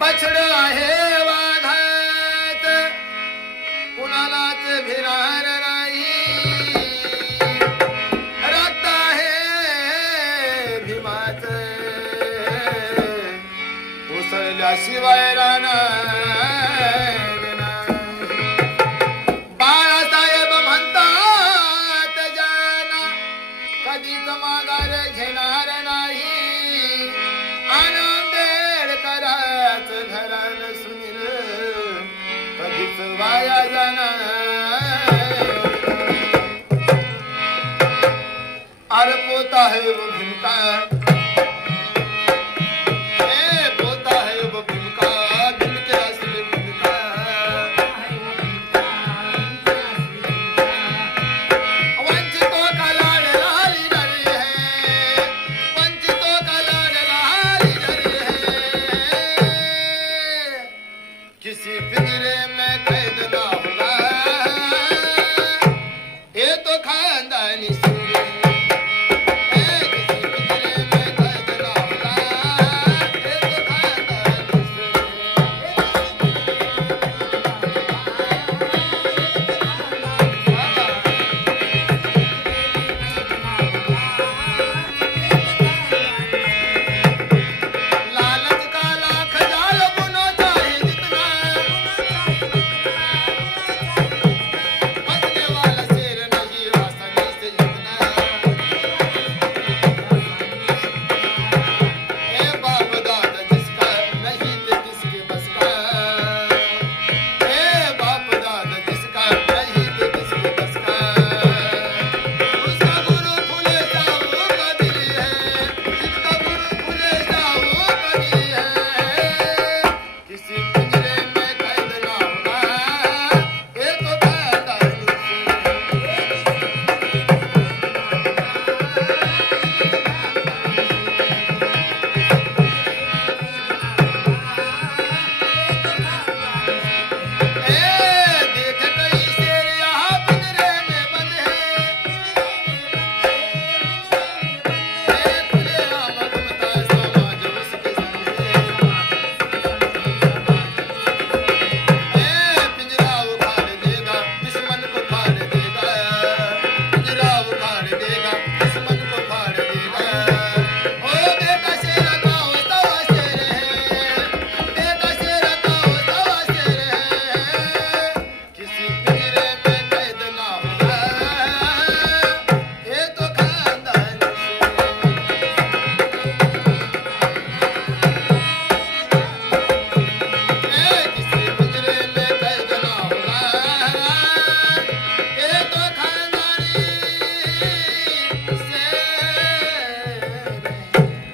बछड आहे वाघात कुणालाच भिरार नाही रक्त आहे भीमाच उसळल्याशिवाय राहणार बाळासाहेब म्हणतात जना कधीच माघार घेणार नाही आनंदेडकराच घरान सुनील कधीच वाया जाणार अरे पोता है वो भीमका पोता है वो भीमका दिल के असली भीमका वंचितों का लाड लाली डरी है वंचितों का लाड लाली डरी है किसी पिंजरे में कैद ना